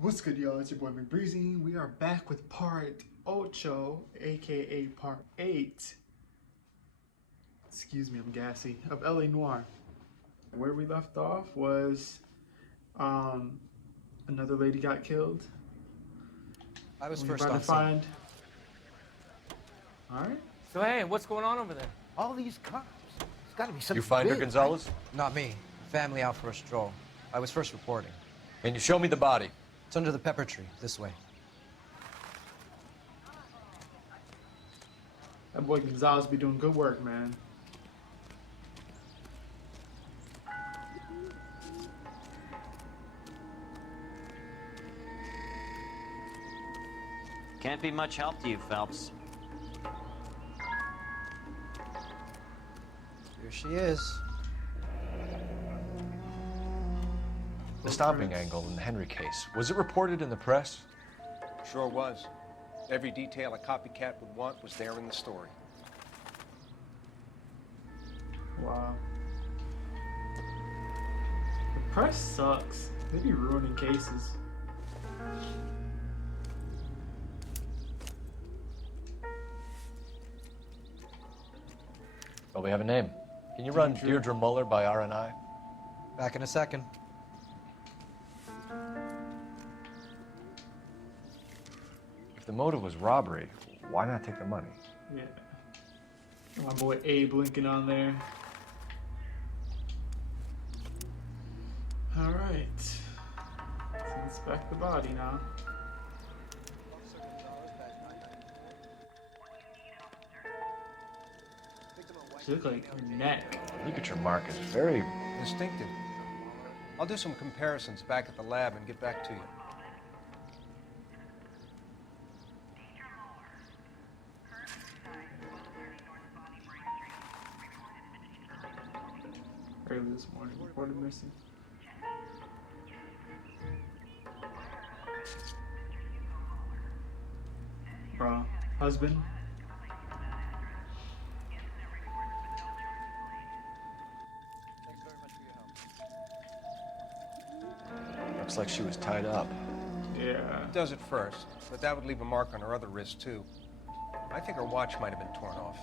What's good, y'all? It's your boy McBreezy. We are back with part ocho, aka part 8. Excuse me, I'm gassy. Of LA Noire. Where we left off was another lady got killed. I was We first tried to on find. scene. Alright. So hey, what's going on over there? All these cops. It's got to be something. You find her, big, Gonzalez? right? Not me. Family out for a stroll. I was first reporting. Can you show me the body? It's under the pepper tree, this way. That boy Gonzalez be doing good work, man. Can't be much help to you, Phelps. Here she is. The stomping angle in the Henry case. Was it reported in the press? Sure was. Every detail a copycat would want was there in the story. Wow. The press sucks. They be ruining cases. Well, we have a name. Can you run Deirdre Muller by RNI? Back in a second. If the motive was robbery, why not take the money? Yeah. My boy Abe Lincoln on there. Alright. Let's inspect the body now. She look like her neck. Look at your mark. It's very... Distinctive. I'll do some comparisons back at the lab and get back to you. Early this morning, reported missing. Bruh, husband. Thanks very much for your help. Looks like she was tied up. Yeah. It does at first, but that would leave a mark on her other wrist, too. I think her watch might have been torn off.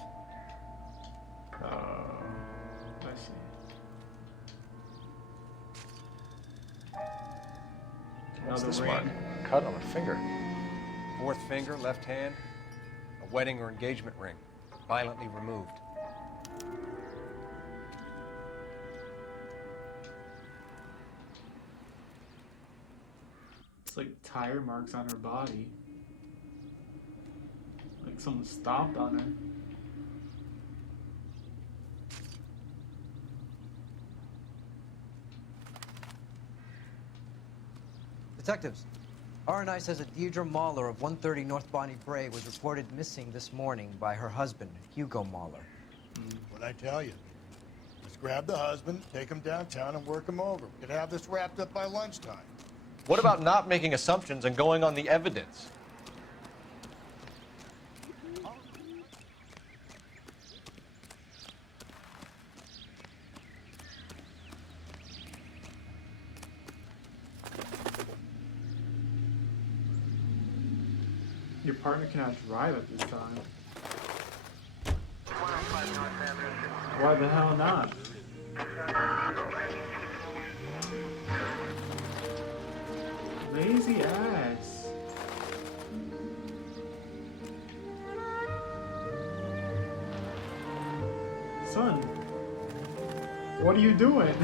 I see. What's Another this ring. mark? Cut on the finger. Fourth finger, left hand, a wedding or engagement ring, violently removed. It's like tire marks on her body. Like someone stomped on her. Detectives, RNI says that Deirdre Mahler of 130 North Bonnie Bray was reported missing this morning by her husband, Hugo Mahler. What'd I tell you? Just grab the husband, take him downtown, and work him over. We could have this wrapped up by lunchtime. What about not making assumptions and going on the evidence? Your partner cannot drive at this time. Why the hell not? Lazy ass. Son, what are you doing?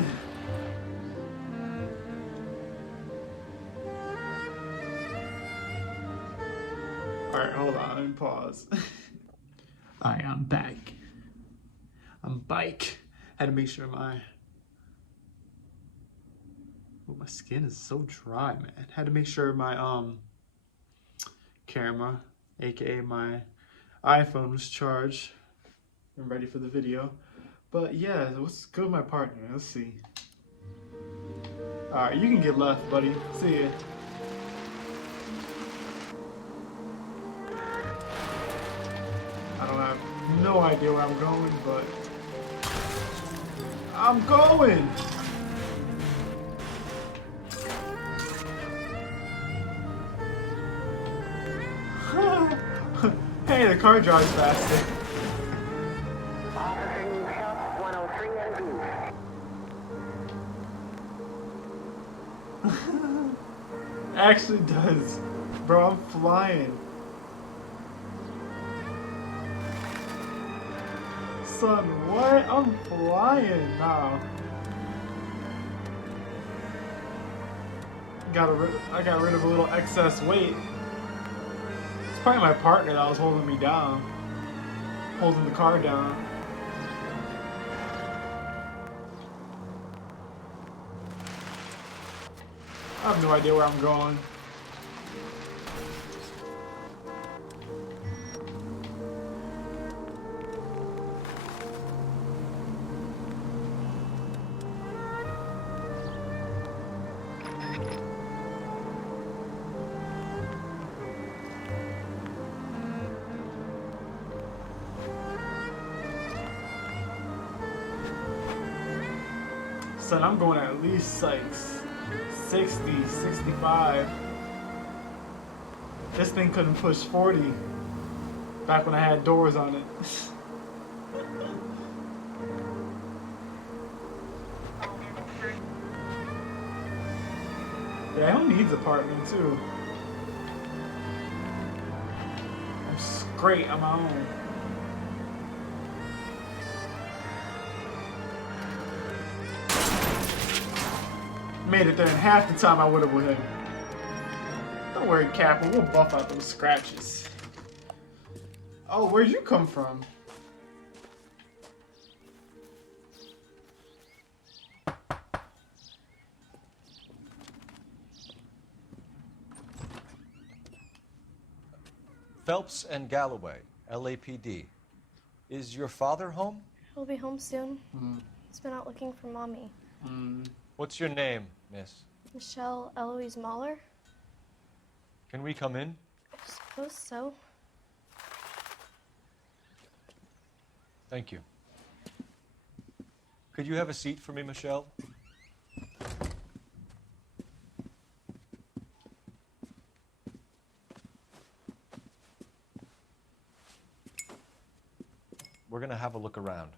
Alright, hold on, let me pause. Alright, I'm back. I'm bike. Had to make sure my skin is so dry, man. Had to make sure my camera, aka my iPhone, was charged and ready for the video. But yeah, what's good with my partner? Let's see. Alright, you can get left, buddy. See ya. I don't have no idea where I'm going, but I'm going! Hey, the car drives faster. Actually does. Bro, I'm flying. Son, what? I'm flying now. I got rid of a little excess weight. It's probably my partner that was holding me down. Holding the car down. I have no idea where I'm going. Son, I'm going at least like 60, 65. This thing couldn't push 40 back when I had doors on it. Yeah, who needs apartment too? I'm great on my own. Made it there in half the time I would have with him. Don't worry, Kappa, we'll buff out those scratches. Oh, where'd you come from? Phelps and Galloway, LAPD. Is your father home? He'll be home soon. He's been out looking for Mommy. What's your name, miss? Michelle Eloise Mahler? Can we come in? I suppose so. Thank you. Could you have a seat for me, Michelle? We're gonna have a look around.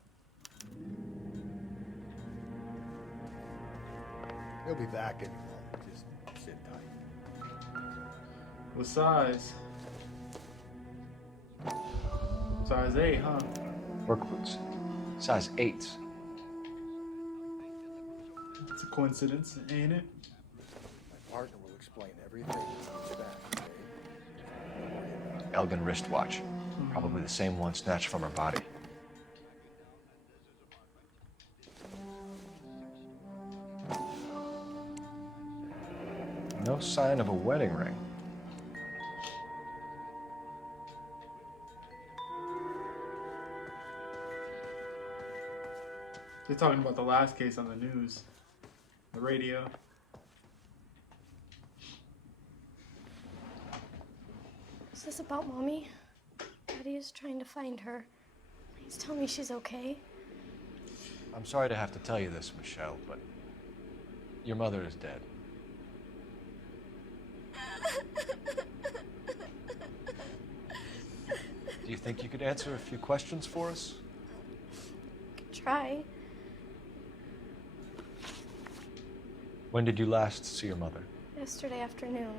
He'll be back in a moment. Just sit tight. What size? Size 8, huh? Work boots. Size 8s. It's a coincidence, ain't it? My partner will explain everything when he's back, okay? Don't worry about it. Elgin wristwatch. Probably the same one snatched from her body. No sign of a wedding ring. They're talking about the last case on the news. The radio. Is this about Mommy? Daddy is trying to find her. Please tell me she's okay. I'm sorry to have to tell you this, Michelle, but your mother is dead. Do you think you could answer a few questions for us? Could try. When did you last see your mother? Yesterday afternoon.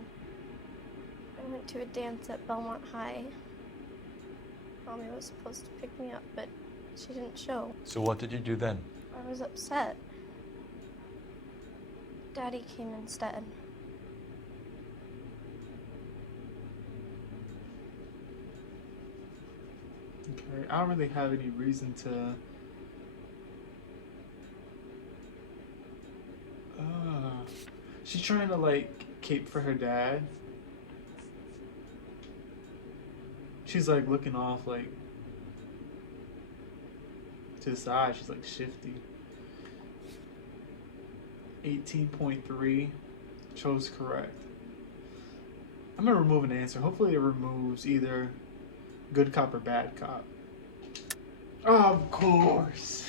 I went to a dance at Belmont High. Mommy was supposed to pick me up, but she didn't show. So what did you do then? I was upset. Daddy came instead. Okay, I don't really have any reason to... she's trying to, like, cape for her dad. She's, like, looking off, like, to the side. She's, like, shifty. 18.3. Chose correct. I'm gonna remove an answer. Hopefully it removes either good cop or bad cop. Of course.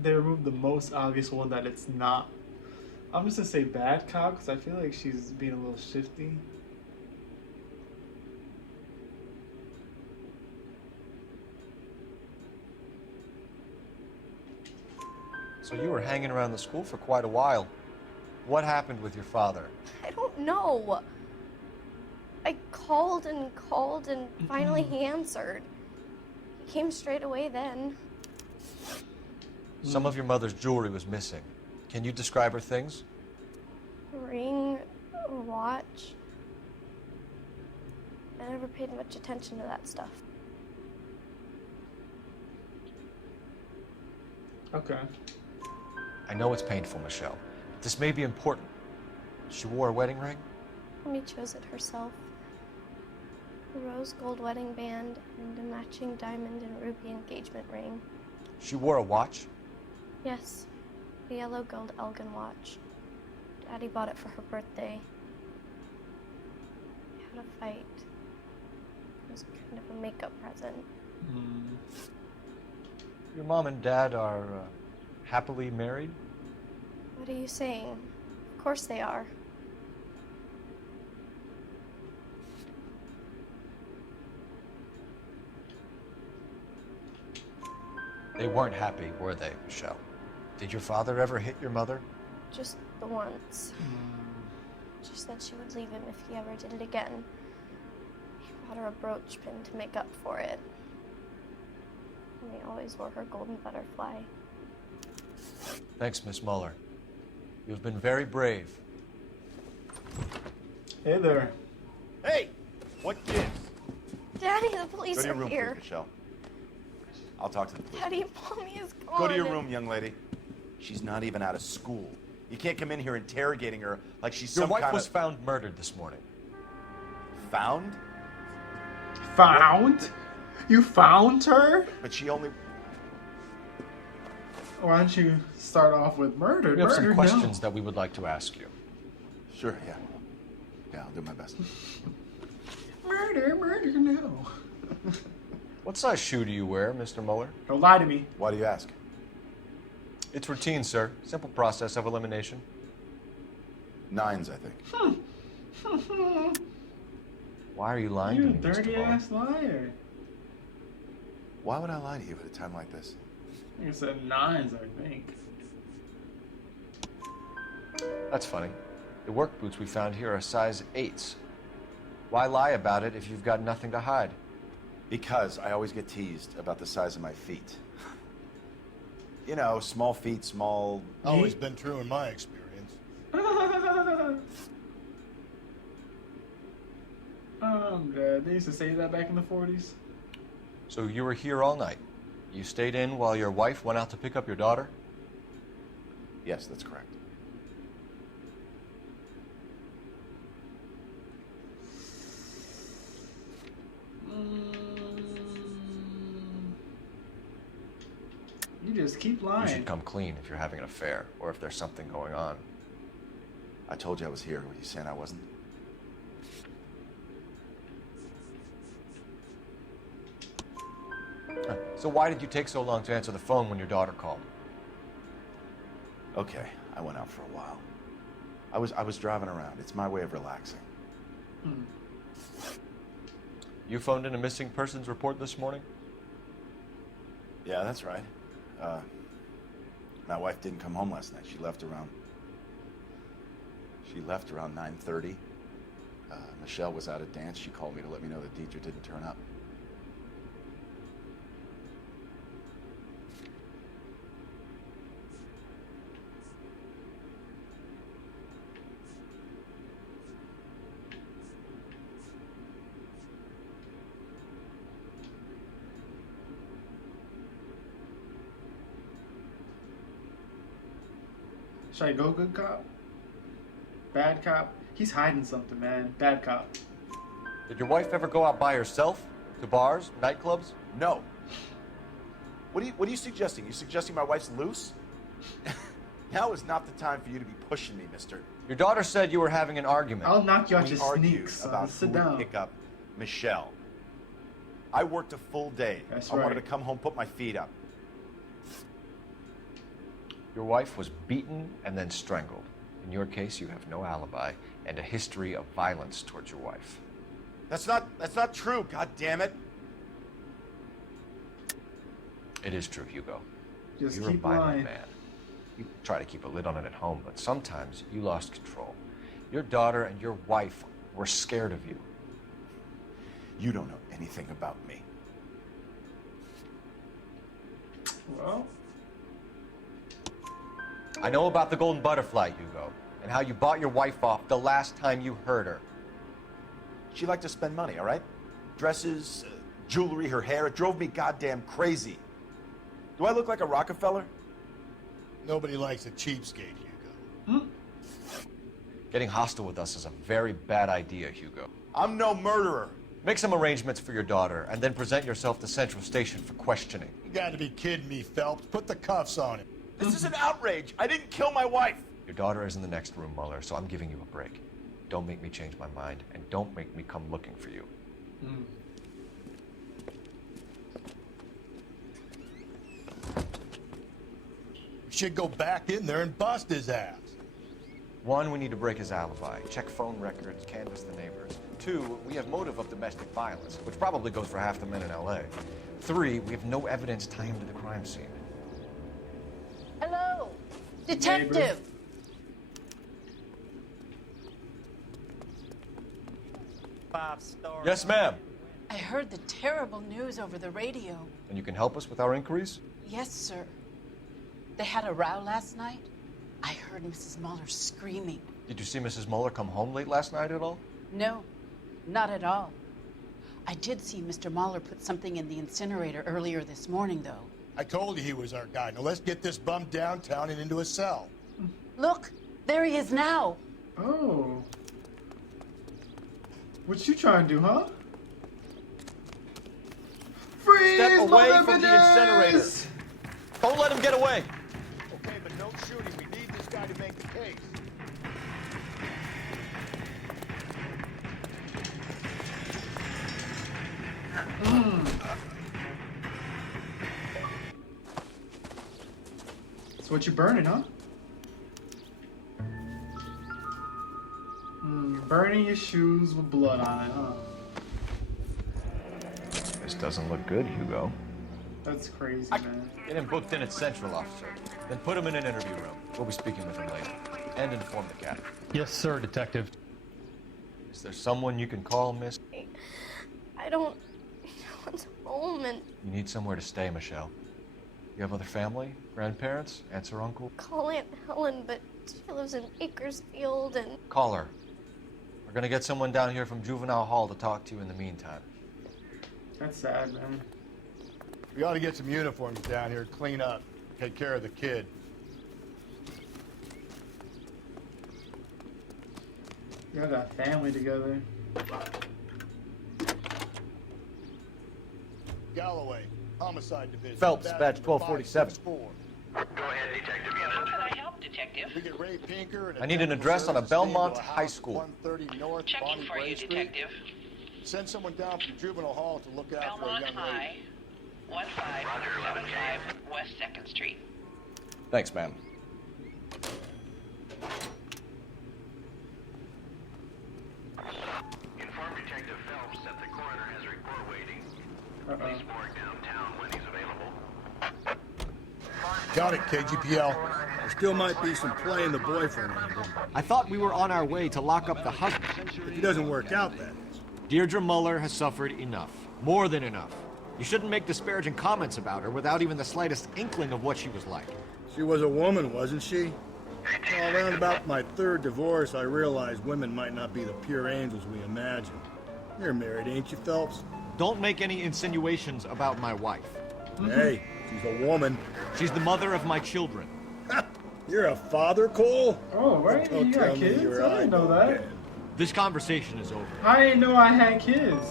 They removed the most obvious one that it's not I'm just gonna say bad cop because I feel like she's being a little shifty. So you were hanging around the school for quite a while. What happened with your father? I don't know. I called and finally he answered. He came straight away then. Some of your mother's jewelry was missing. Can you describe her things? A ring, a watch. I never paid much attention to that stuff. Okay. I know it's painful, Michelle. This may be important. She wore a wedding ring? Mommy chose it herself. A rose gold wedding band and a matching diamond and ruby engagement ring. She wore a watch? Yes, a yellow gold Elgin watch. Daddy bought it for her birthday. We had a fight. It was kind of a makeup present. Your mom and dad are happily married? What are you saying? Of course they are. They weren't happy, were they, Michelle? Did your father ever hit your mother? Just the once. She said she would leave him if he ever did it again. He bought her a brooch pin to make up for it. And he always wore her golden butterfly. Thanks, Miss Muller. You've been very brave. Hey there. Hey! What gives? Daddy, the police Go to your are room, here. please, Michelle. I'll talk to the police. Daddy, Mommy is gone. Go to your room, young lady. She's not even out of school. You can't come in here interrogating her like she's Your some wife kind was of... found murdered this morning. Found? Found? You found her? But she only... Why don't you start off with murder? We have some Murder, questions no. that we would like to ask you. Sure, yeah. Yeah, I'll do my best. Murder, no. What size shoe do you wear, Mr. Muller? Don't lie to me. Why do you ask? It's routine, sir. Simple process of elimination. 9s, I think. Why are you lying You to me, Mr. dirty Muller? ass liar. Why would I lie to you at a time like this? I think I said 9s, I think. That's funny. The work boots we found here are size 8s. Why lie about it if you've got nothing to hide? Because I always get teased about the size of my feet. You know, small feet, small... Always been true in my experience. They used to say that back in the 40s. So you were here all night. You stayed in while your wife went out to pick up your daughter? Yes, that's correct. You just keep You lying. should come clean if you're having an affair or if there's something going on. I told you I was here. Were you saying I wasn't? So why did you take so long to answer the phone when your daughter called? Okay, I went out for a while. I was driving around. It's my way of relaxing. You phoned in a missing persons report this morning? Yeah, that's right. My wife didn't come home last night. She left around 9:30. Michelle was out at dance. She called me to let me know that Deidre didn't turn up. Should I go good cop? Bad cop? He's hiding something, man. Bad cop. Did your wife ever go out by herself? To bars, nightclubs? No. What are you suggesting? You suggesting my wife's loose? Now is not the time for you to be pushing me, mister. Your daughter said you were having an argument. I'll knock you out We your argued sneaks, son. about Sit who would down. pick up Michelle. I worked a full day. That's I wanted to right. come home, put my feet up. Your wife was beaten and then strangled. In your case, you have no alibi and a history of violence towards your wife. That's not true, god damn it. It is true, Hugo. Just You're a keep violent lying. man. You try to keep a lid on it at home, but sometimes you lost control. Your daughter and your wife were scared of you. You don't know anything about me. Well, I know about the golden butterfly, Hugo, and how you bought your wife off the last time you heard her. She liked to spend money, all right? Dresses, jewelry, her hair. It drove me goddamn crazy. Do I look like a Rockefeller? Nobody likes a cheapskate, Hugo. Getting hostile with us is a very bad idea, Hugo. I'm no murderer. Make some arrangements for your daughter, and then present yourself to Central Station for questioning. You gotta be kidding me, Phelps. Put the cuffs on him. This is an outrage. I didn't kill my wife. Your daughter is in the next room, Muller, so I'm giving you a break. Don't make me change my mind, and don't make me come looking for you. We should go back in there and bust his ass. 1, we need to break his alibi. Check phone records, canvass the neighbors. 2, we have motive of domestic violence, which probably goes for half the men in L.A. 3, we have no evidence tying him to the crime scene. Hello, detective. Yes, ma'am. I heard the terrible news over the radio. And you can help us with our inquiries? Yes, sir. They had a row last night. I heard Mrs. Muller screaming. Did you see Mrs. Muller come home late last night at all? No, not at all. I did see Mr. Muller put something in the incinerator earlier this morning, though. I told you he was our guy. Now let's get this bum downtown and into a cell. Look, there he is now. oh. What you trying to do, huh? Freeze, Step away from the motherfuckers! incinerator. Don't let him get away. Okay, but no shooting. We need this guy to make the case. That's what you burning, huh? Burning your shoes with blood on it, huh? This doesn't look good, Hugo. That's crazy, man. Get him booked in at Central, officer. Then put him in an interview room. We'll be speaking with him later. And inform the captain. Yes, sir, Detective. Is there someone you can call, miss? I don't want home, and You need somewhere to stay, Michelle. You have other family? Grandparents? Aunts or uncle? call Aunt Helen, but she lives in Bakersfield, and Call her. We're gonna get someone down here from Juvenile Hall to talk to you in the meantime. That's sad, man. We ought to get some uniforms down here, clean up, take care of the kid. You got a family together. Galloway, Homicide Division. Phelps, badge 1247. How can I help, Detective? We get Ray Pinker and I need an address on a Belmont High School. 130 North Checking Bonnie for Bray you, Street. Detective. Send someone down from Juvenile Hall to look out for a Belmont young High, lady. 1575 West 2nd Street. Thanks, ma'am. Inform Detective Phelps that the coroner has a report waiting. Uh-oh. Morgue downtown when he's available. Got it, KGPL. There still might be some play in the boyfriend angle. I thought we were on our way to lock up the husband. If he doesn't work out, that is. Deirdre Muller has suffered enough. More than enough. You shouldn't make disparaging comments about her without even the slightest inkling of what she was like. She was a woman, wasn't she? Well, around about my third divorce, I realized women might not be the pure angels we imagine. You're married, ain't you, Phelps? Don't make any insinuations about my wife. Hey, she's a woman. She's the mother of my children. You're a father, Cole? Oh, right? Don't You tell got me kids? you're I didn't know that. dead. This conversation is over. I didn't know I had kids.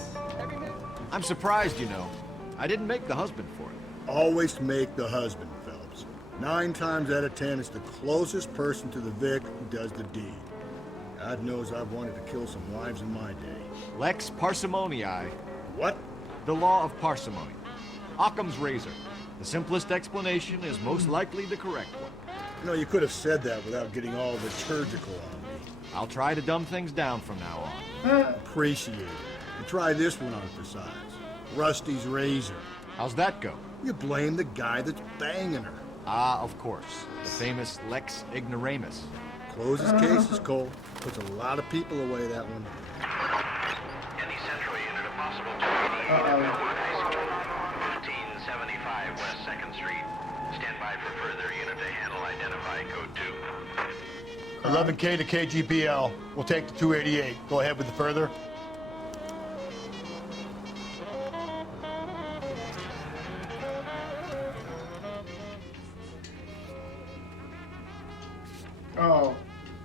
I'm surprised, you know. I didn't make the husband for it. Always make the husband, Phelps. 9 times out of 10, it's the closest person to the Vic who does the deed. God knows I've wanted to kill some wives in my day. Lex parsimoniae. What? The law of parsimony. Occam's razor. The simplest explanation is most likely the correct one. You know, you could have said that without getting all liturgical on me. I'll try to dumb things down from now on. Appreciate it. And try this one on for size. Rusty's razor. How's that go? You blame the guy that's banging her. Ah, of course. The famous Lex Ignoramus. Closes cases, Cole. Puts a lot of people away, that one. Any Central unit, a possible 288 at Millwood High School. 1575 West 2nd Street. Stand by for further unit to handle. Identify code 2. 11K to KGPL. We'll take the 288. Go ahead with the further. Oh,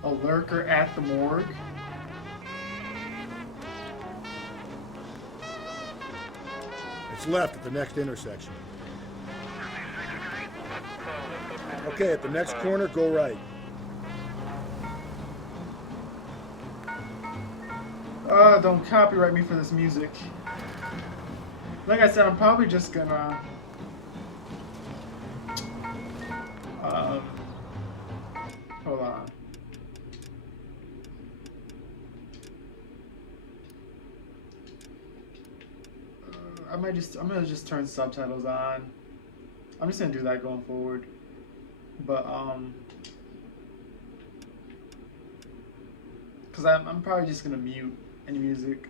a lurker at the morgue? It's left at the next intersection. Okay, at the next corner, go right. Don't copyright me for this music. Like I said, I'm probably just gonna hold on. I'm gonna just turn subtitles on. I'm just gonna do that going forward. But because I'm probably just gonna mute any music.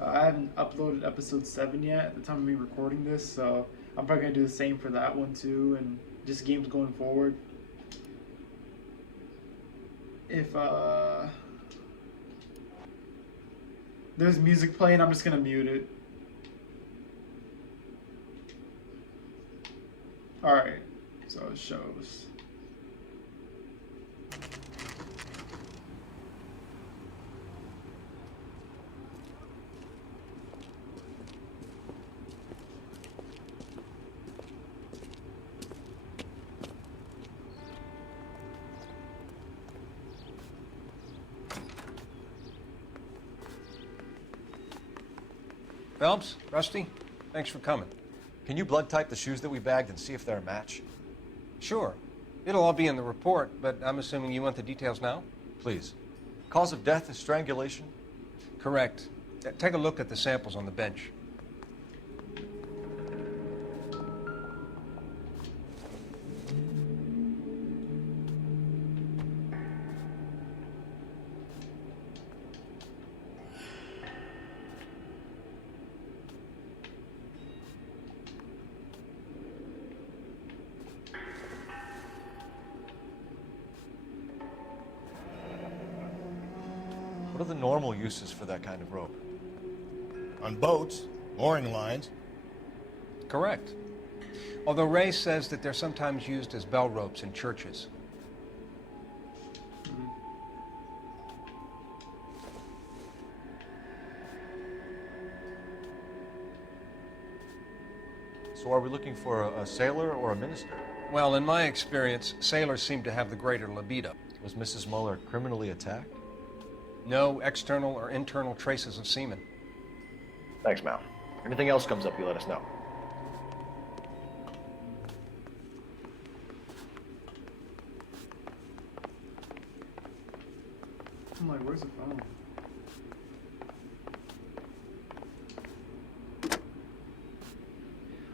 I haven't uploaded episode 7 yet at the time of me recording this, so I'm probably gonna do the same for that one too, and just games going forward. If there's music playing, I'm just gonna mute it. Alright, so it shows. Phelps, Rusty, thanks for coming. Can you blood type the shoes that we bagged and see if they're a match? Sure. It'll all be in the report, but I'm assuming you want the details now? Please. Cause of death is strangulation? Correct. Take a look at the samples on the bench. What are the normal uses for that kind of rope? On boats, mooring lines. Correct. Although Ray says that they're sometimes used as bell ropes in churches. So are we looking for a sailor or a minister? Well, in my experience, sailors seem to have the greater libido. Was Mrs. Muller criminally attacked? No external or internal traces of semen. Thanks, Mal. Anything else comes up, you let us know. I'm like, where's the phone?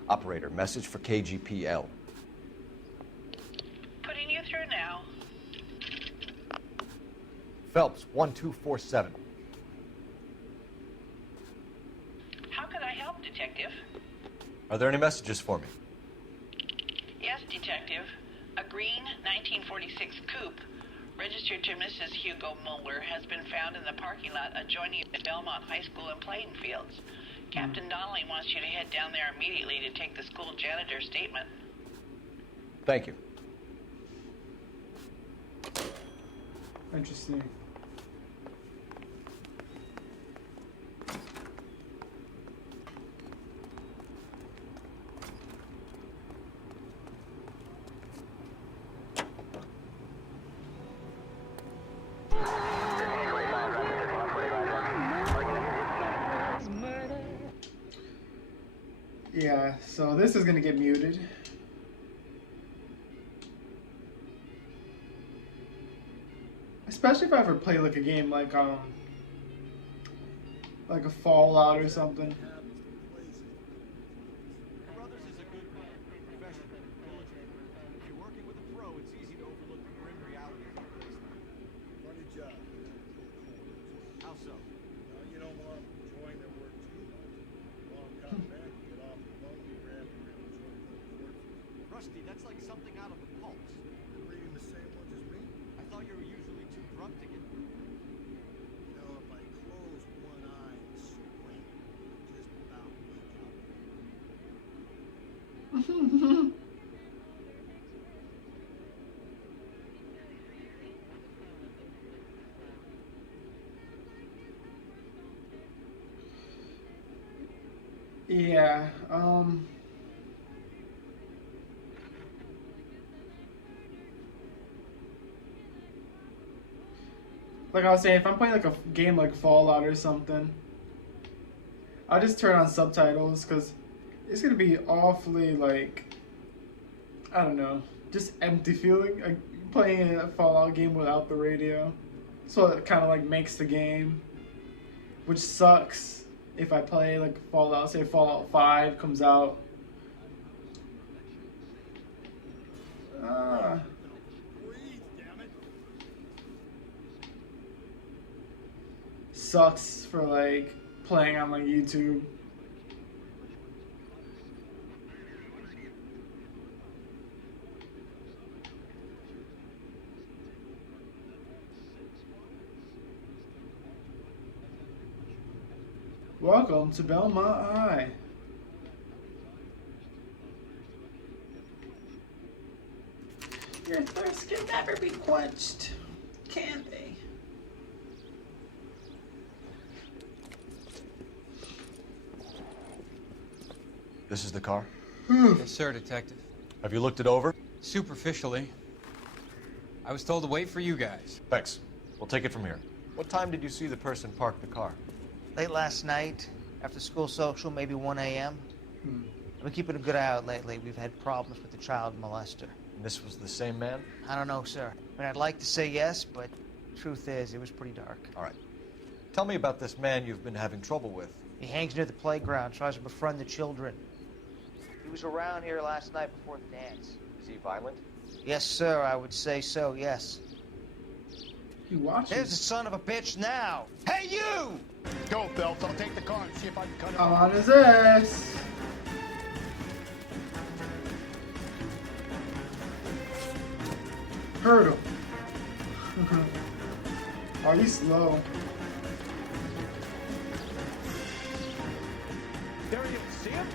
Operator, message for KGPL. Putting you through now. Phelps, 1247. How can I help, Detective? Are there any messages for me? Yes, Detective. A green 1946 coupe, registered to Mrs. Hugo Muller, has been found in the parking lot adjoining the Belmont High School and playing fields. Captain Donnelly wants you to head down there immediately to take the school janitor's statement. Thank you. Interesting. Yeah, so this is gonna get muted. Especially if I ever play like a game like a Fallout or something. Brothers is a good man, professional, diligent. If you're working with a pro, it's easy to overlook the grim realities of the place. Funny job. How so? You don't want them enjoying their work too much. Long come back, you get off the phone, you grab your Rusty, that's like something out of a pulse. You're reading the same ones as me? I thought you were usually too drunk to get through. You know, if I close one eye and squint, just about wake up. Yeah, like I was saying, if I'm playing like a game like Fallout or something, I'll just turn on subtitles because it's gonna be awfully like, I don't know, just empty feeling. Like playing a Fallout game without the radio, so it kind of like makes the game, which sucks if I play like Fallout. Say Fallout 5 comes out. Sucks for like playing on like YouTube. Welcome to Belmont High. Your thirst can never be quenched, can they? This is the car? Yes, sir, Detective. Have you looked it over? Superficially. I was told to wait for you guys. Thanks. We'll take it from here. What time did you see the person park the car? Late last night, after school social, maybe 1 a.m. I've been keeping a good eye out lately. We've had problems with the child molester. And this was the same man? I don't know, sir. I mean, I'd like to say yes, but truth is, it was pretty dark. All right. Tell me about this man you've been having trouble with. He hangs near the playground, tries to befriend the children. He was around here last night before the dance. Is he violent? Yes, sir, I would say so, yes. He watches. There's the son of a bitch now. Hey, you! Go, Phelps. I'll take the car and see if I can cut it I'm off. on his ass. Hurt him. Oh, he's slow. There he is. See him?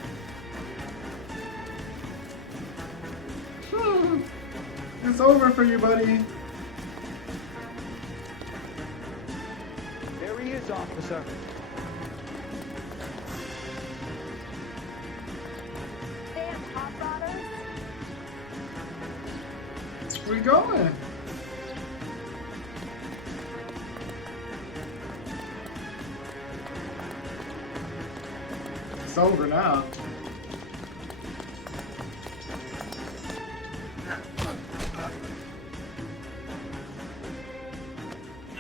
It's over for you, buddy. There he is, officer. Damn hot rodders. Where you going? It's over now.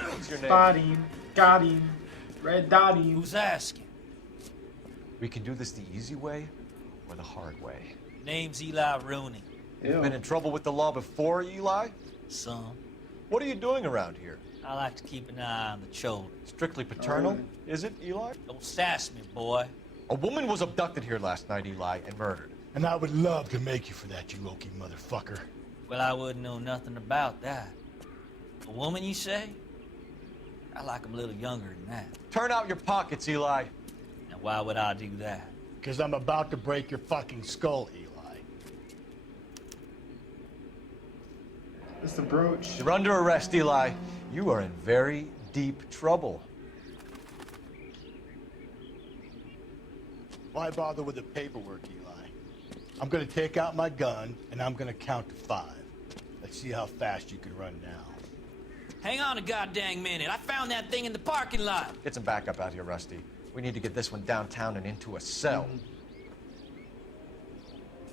What's your name? Spot him. Got him. Red dot him. Who's asking? We can do this the easy way or the hard way. Name's Eli Rooney. You've been in trouble with the law before, Eli? Some. What are you doing around here? I like to keep an eye on the children. Strictly paternal, is it, Eli? Don't sass me, boy. A woman was abducted here last night, Eli, and murdered. And I would love to make you for that, you Loki motherfucker. Well, I wouldn't know nothing about that. A woman, you say? I like 'em a little younger than that. Turn out your pockets, Eli. Now, why would I do that? Because I'm about to break your fucking skull, Eli. It's the brooch. You're under arrest, Eli. You are in very deep trouble. Why bother with the paperwork, Eli? I'm gonna take out my gun, and I'm gonna count to 5. Let's see how fast you can run now. Hang on a goddamn minute. I found that thing in the parking lot. Get some backup out here, Rusty. We need to get this one downtown and into a cell.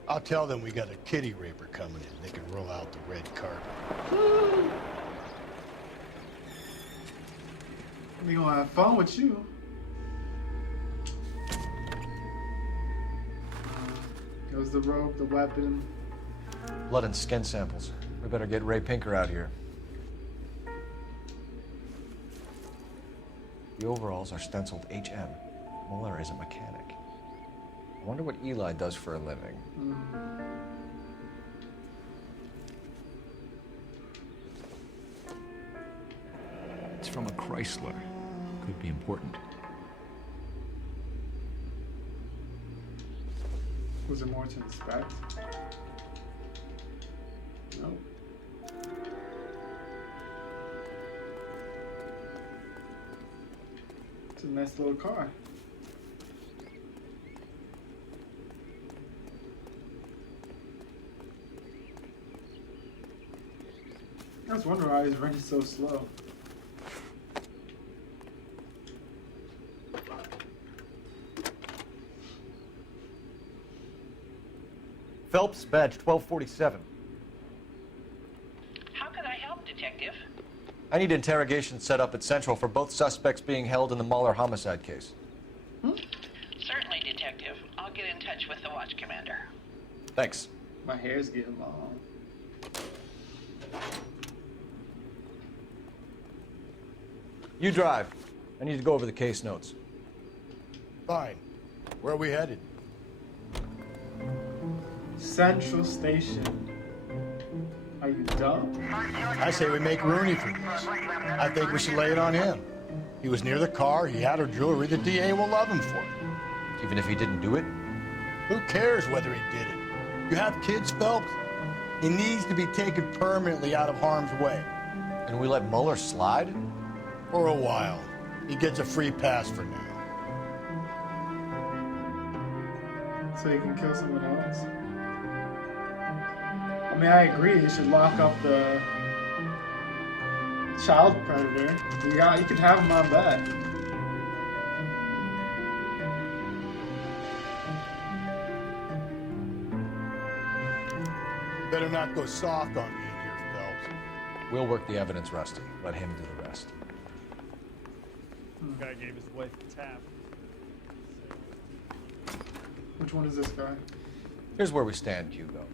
I'll tell them we got a kitty raper coming in. They can roll out the red carpet. We gonna have fun with you. Goes the rope, the weapon. Blood and skin samples. We better get Ray Pinker out here. The overalls are stenciled HM. Muller is a mechanic. I wonder what Eli does for a living. It's from a Chrysler. Could be important. Was there more to inspect? Nope. It's a nice little car. I was wondering why he's running so slow. Phelps, badge 1247. How can I help, Detective? I need interrogation set up at Central for both suspects being held in the Mahler homicide case. Certainly, Detective. I'll get in touch with the watch commander. Thanks. My hair's getting long. You drive. I need to go over the case notes. Fine. Where are we headed? Central Station. Are you dumb? I say we make Rooney for this. I think we should lay it on him. He was near the car, he had her jewelry, the DA will love him for it. Even if he didn't do it? Who cares whether he did it? You have kids, Phelps? He needs to be taken permanently out of harm's way. And we let Muller slide? For a while. He gets a free pass for now. So you can kill someone else? I mean, I agree. You should lock up the child predator. You could have him on that. Better not go soft on me in here, Phelps. We'll work the evidence, Rusty. Let him do the rest. Guy gave his wife a tap. Which one is this guy? Here's where we stand, Hugo.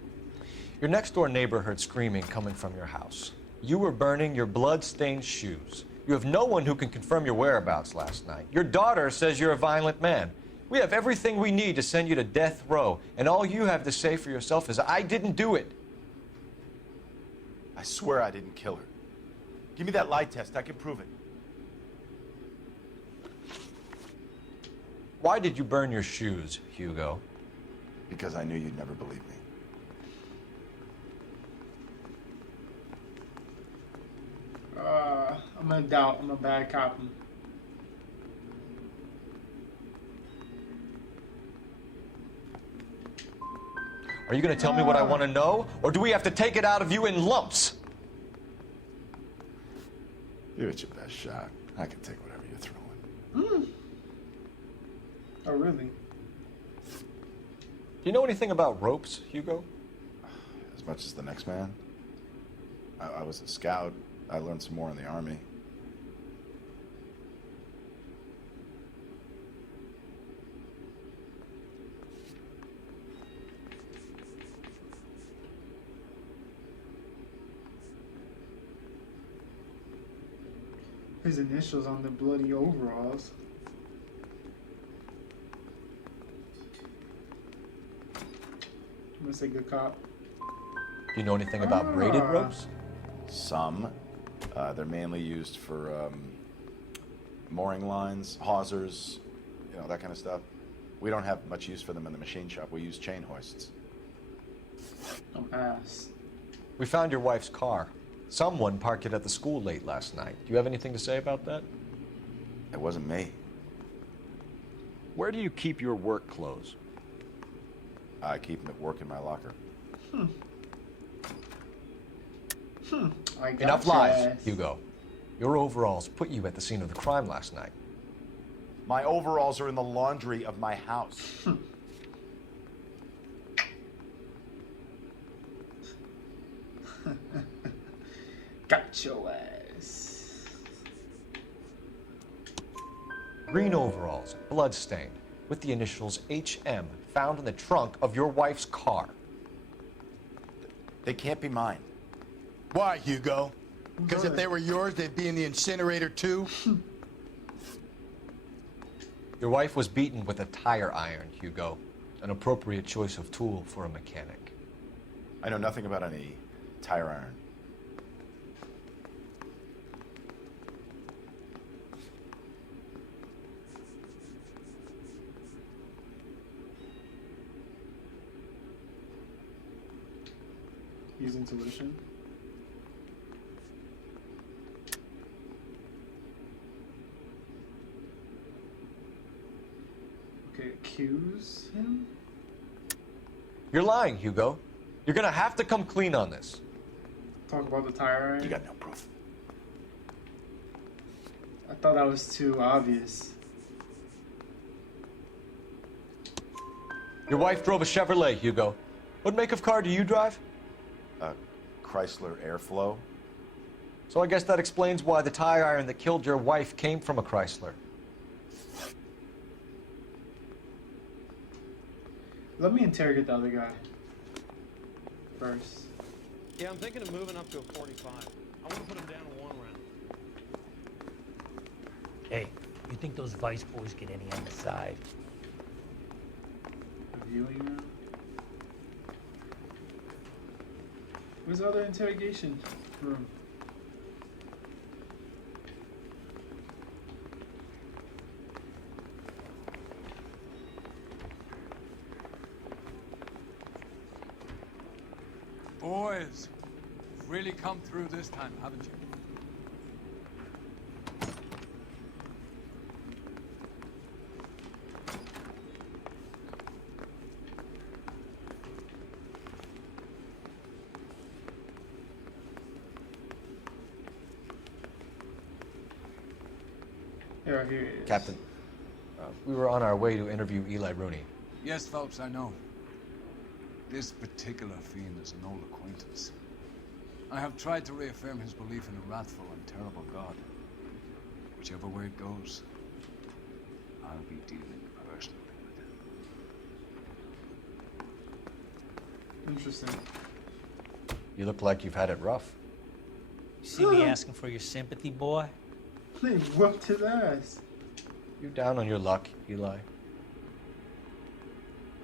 Your next-door neighbor heard screaming coming from your house. You were burning your blood-stained shoes. You have no one who can confirm your whereabouts last night. Your daughter says you're a violent man. We have everything we need to send you to death row, and all you have to say for yourself is, I didn't do it. I swear I didn't kill her. Give me that lie test. I can prove it. Why did you burn your shoes, Hugo? Because I knew you'd never believe me. I'm gonna doubt. I'm a bad cop. Are you going to tell me what I want to know, or do we have to take it out of you in lumps? You're at your best shot. I can take whatever you're throwing. Oh, really? Do you know anything about ropes, Hugo? As much as the next man. I was a scout. I learned some more in the Army. His initials on the bloody overalls. I'm gonna say good cop. Do you know anything about braided ropes? Some. They're mainly used for mooring lines, hawsers, you know, that kind of stuff. We don't have much use for them in the machine shop. We use chain hoists. I'm ass. We found your wife's car. Someone parked it at the school late last night. Do you have anything to say about that? It wasn't me. Where do you keep your work clothes? I keep them at work in my locker. Enough lies, Hugo. Your overalls put you at the scene of the crime last night. My overalls are in the laundry of my house. Got your ass. Green overalls, bloodstained, with the initials HM found in the trunk of your wife's car. They can't be mine. Why, Hugo? Because if they were yours, they'd be in the incinerator too? Your wife was beaten with a tire iron, Hugo. An appropriate choice of tool for a mechanic. I know nothing about any tire iron. Use intuition. Okay, accuse him? You're lying, Hugo. You're gonna have to come clean on this. Talk about the tire iron? You got no proof. I thought that was too obvious. Your wife drove a Chevrolet, Hugo. What make of car do you drive? A Chrysler Airflow. So I guess that explains why the tire iron that killed your wife came from a Chrysler. Let me interrogate the other guy first. Yeah, I'm thinking of moving up to a 45. I want to put him down to 1 round. Hey, you think those Vice boys get any on the side? A viewing room? Where's the other interrogation room? Boys, you've really come through this time, haven't you? Here he is. Captain, we were on our way to interview Eli Rooney. Yes, Phelps, I know. This particular fiend is an old acquaintance. I have tried to reaffirm his belief in a wrathful and terrible God. Whichever way it goes, I'll be dealing personally with it. Interesting. You look like you've had it rough. You see me asking for your sympathy, boy? They whooped his ass. You down on your luck, Eli?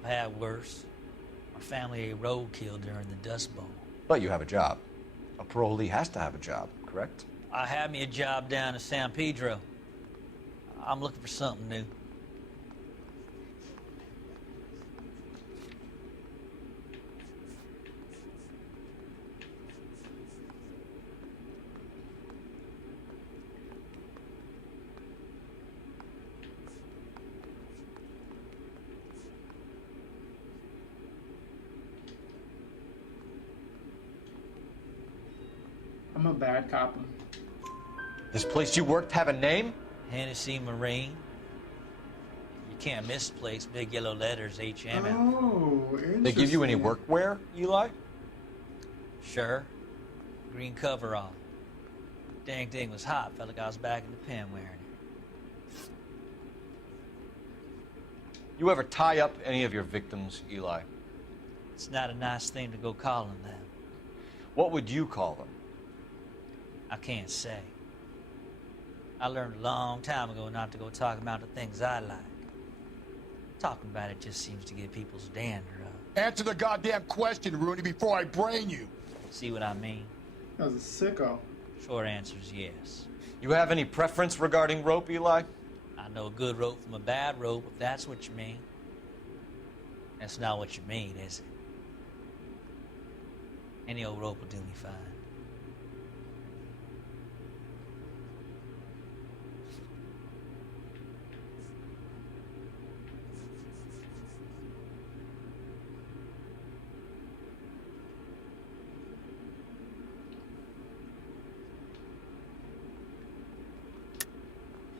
I had worse. My family ate roadkill during the Dust Bowl. But you have a job. A parolee has to have a job, correct? I had me a job down in San Pedro. I'm looking for something new. I'm a bad cop. This place you worked have a name? Hennessy Marine. You can't misplace big yellow letters HM. Oh, interesting. They give you any workwear, Eli? Sure. Green coverall. Dang thing was hot. Felt like I was back in the pen wearing it. You ever tie up any of your victims, Eli? It's not a nice thing to go calling them. What would you call them? I can't say. I learned a long time ago not to go talking about the things I like. Talking about it just seems to get people's dander up. Answer the goddamn question, Rooney, before I brain you. See what I mean? That was a sicko. Short answer is yes. You have any preference regarding rope, Eli? I know a good rope from a bad rope, if that's what you mean. That's not what you mean, is it? Any old rope will do me fine.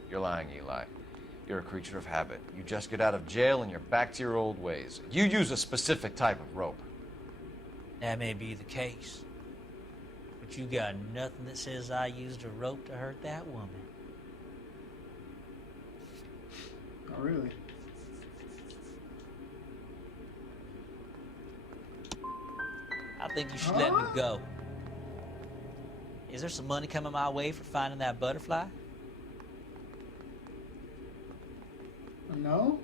You're lying, Eli. You're a creature of habit. You just get out of jail and you're back to your old ways. You use a specific type of rope. That may be the case. But you got nothing that says I used a rope to hurt that woman. Oh, really? I think you should let me go. Is there some money coming my way for finding that butterfly? No?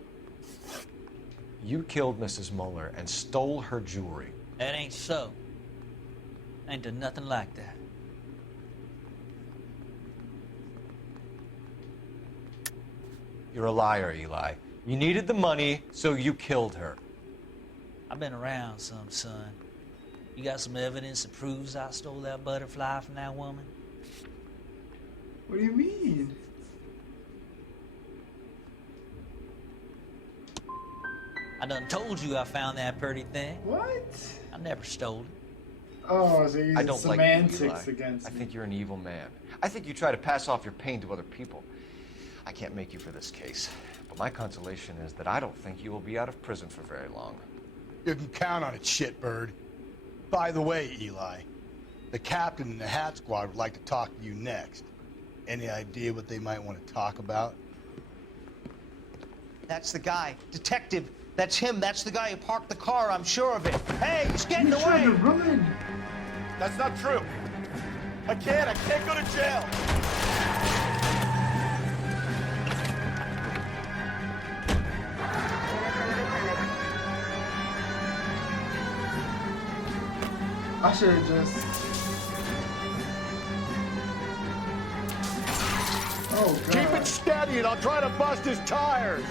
You killed Mrs. Muller and stole her jewelry. That ain't so. I ain't done nothing like that. You're a liar, Eli. You needed the money, so you killed her. I've been around some, son. You got some evidence that proves I stole that butterfly from that woman? What do you mean? I done told you I found that pretty thing. What? I never stole it. Oh, so you're I using don't semantics like you, Eli. against I me. think you're an evil man. I think you try to pass off your pain to other people. I can't make you for this case, but my consolation is that I don't think you will be out of prison for very long. You can count on it, shitbird. By the way, Eli, the captain and the Hat Squad would like to talk to you next. Any idea what they might want to talk about? That's the guy. Detective. That's him. That's the guy who parked the car. I'm sure of it. Hey, he's getting away. Run. That's not true. I can't go to jail. I should have just... Oh, God. Keep it steady and I'll try to bust his tires.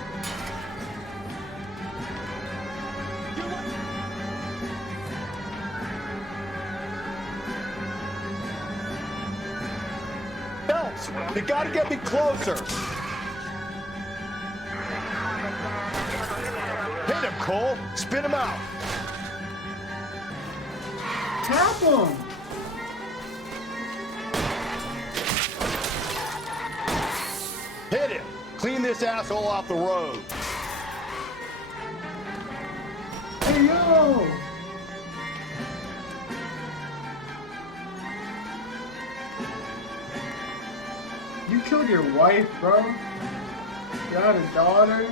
Phelps, you gotta get me closer. Hit him, Cole. Spin him out. Tap him! Hit him. Clean this asshole off the road. Hey, yo! You killed your wife, bro. You got a daughter.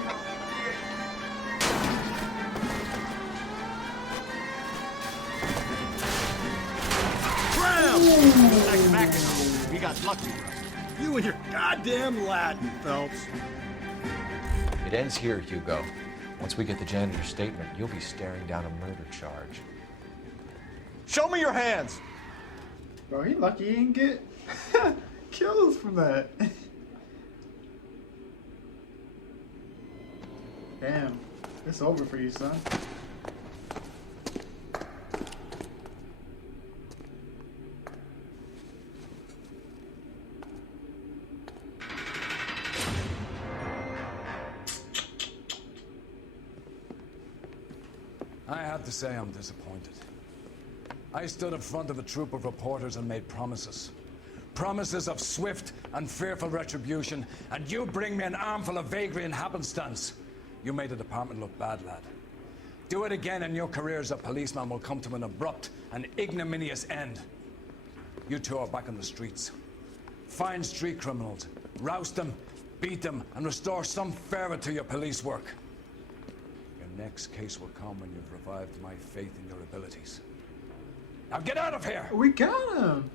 We got lucky, bro. You and your goddamn Latin, Phelps. It ends here, Hugo. Once we get the janitor's statement, you'll be staring down a murder charge. Show me your hands! Bro, he lucky he didn't get kills from that. Damn, it's over for you, son. I have to say I'm disappointed. I stood in front of a troop of reporters and made promises. Promises of swift and fearful retribution, and you bring me an armful of vagary and happenstance. You made the department look bad, lad. Do it again and your career as a policeman will come to an abrupt and ignominious end. You two are back on the streets. Find street criminals, roust them, beat them, and restore some fervor to your police work. Your next case will come when you've revived my faith in your abilities. Now get out of here! We got him!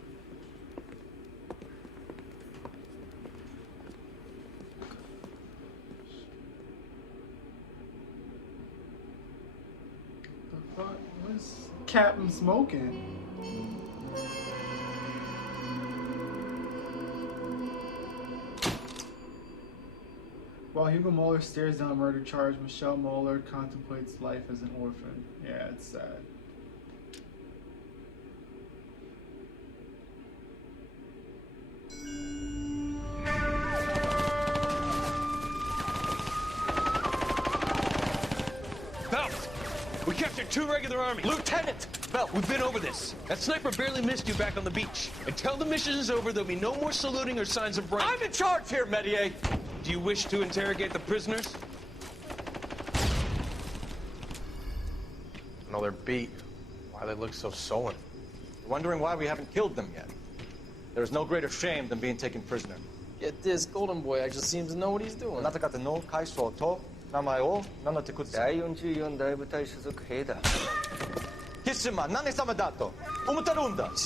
The fuck? What's Captain smoking? While Hugo Muller stares down a murder charge, Michelle Muller contemplates life as an orphan. Yeah, it's sad. Phelps! We captured 2 regular army. Lieutenant! Phelps, we've been over this. That sniper barely missed you back on the beach. Until the mission is over, there'll be no more saluting or signs of rank. I'm in charge here, Medier! Do you wish to interrogate the prisoners? No, they're beat. Why they look so sullen? Wondering why we haven't killed them yet. There is no greater shame than being taken prisoner. Get this, Golden Boy actually seems to know what he's doing. あなた方の階層と名前を名乗ってください。第44大部隊所属兵だ。See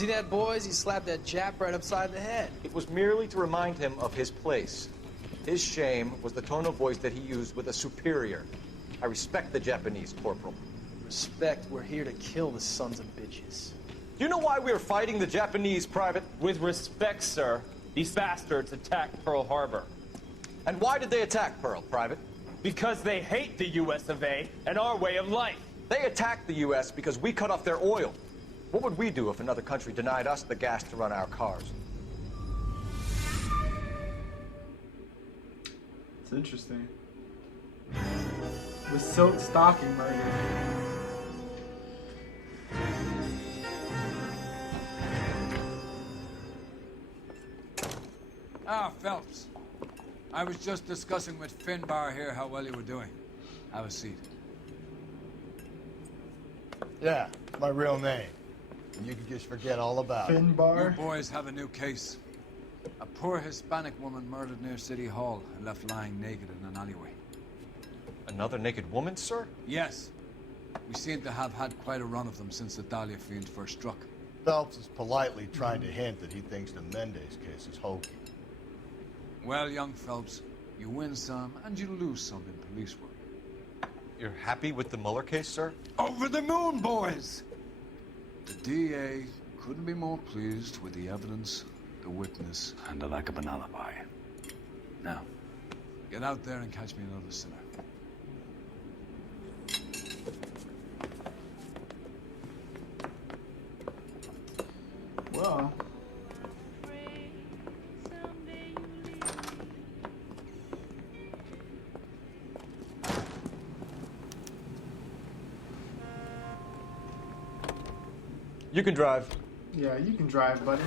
that, boys? He slapped that Jap right upside the head. It was merely to remind him of his place. His shame was the tone of voice that he used with a superior. I respect the Japanese, Corporal. Respect, we're here to kill the sons of bitches. Do you know why we are fighting the Japanese, Private? With respect, sir, these bastards attacked Pearl Harbor. And why did they attack Pearl, Private? Because they hate the US of A and our way of life. They attacked the U.S. because we cut off their oil. What would we do if another country denied us the gas to run our cars? It's interesting. The silk stocking murder. Ah, Phelps. I was just discussing with Finbar here how well you were doing. Have a seat. Yeah, my real name. And you can just forget all about it. Finbar? You boys have a new case. A poor Hispanic woman murdered near City Hall and left lying naked in an alleyway. Another naked woman, sir? Yes. We seem to have had quite a run of them since the Dahlia fiend first struck. Phelps is politely trying to hint that he thinks the Mendez case is hokey. Well, young Phelps, you win some and you lose some in police work. You're happy with the Mueller case, sir? Over the moon, boys! The DA couldn't be more pleased with the evidence, the witness, and the lack of an alibi. Now, get out there and catch me another sinner. Well. You can drive. Yeah, you can drive, buddy.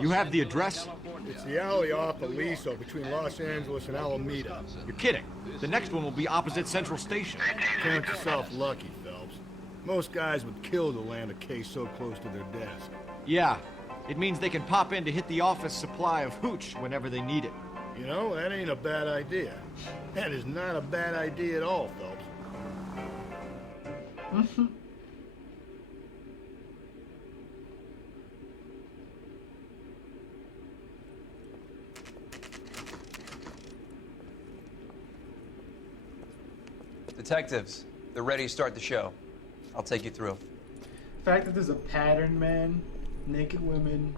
You have the address? It's the alley off Aliso between Los Angeles and Alameda. You're kidding. The next one will be opposite Central Station. Count yourself lucky, Phelps. Most guys would kill to land a case so close to their desk. Yeah. It means they can pop in to hit the office supply of hooch whenever they need it. You know, that ain't a bad idea. That is not a bad idea at all, Phelps. Detectives, they're ready to start the show. I'll take you through. The fact that there's a pattern, man, naked women,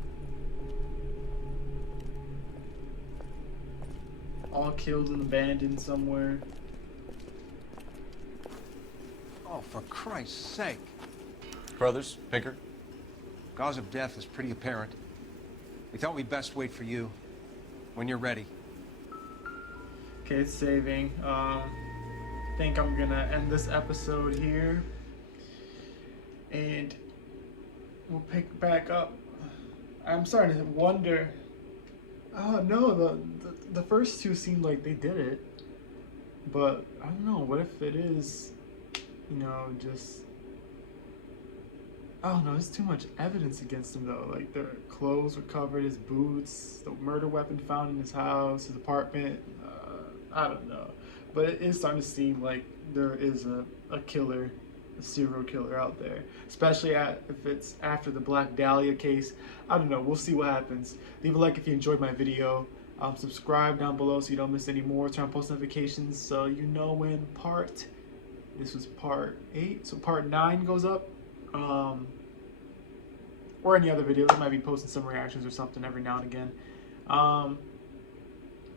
all killed and abandoned somewhere. Oh, for Christ's sake. Brothers, Pinker. Cause of death is pretty apparent. We thought we'd best wait for you. When you're ready. Okay, it's saving. I think I'm gonna end this episode here. And we'll pick back up. I'm starting to wonder. Oh no, the first two seemed like they did it. But I don't know, what if it is, you know, just, I don't know, there's too much evidence against him though. Like their clothes were covered, his boots, the murder weapon found in his house, his apartment. I don't know. But it is starting to seem like there is a killer, a serial killer out there. Especially if it's after the Black Dahlia case. I don't know, we'll see what happens. Leave a like if you enjoyed my video. Subscribe down below so you don't miss any more. Turn on post notifications so you know when this was part 8, so part 9 goes up. Or any other videos. I might be posting some reactions or something every now and again.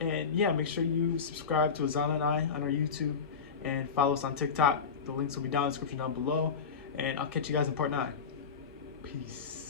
And yeah, make sure you subscribe to Azana and I on our YouTube and follow us on TikTok. The links will be down in the description down below. And I'll catch you guys in part 9. Peace.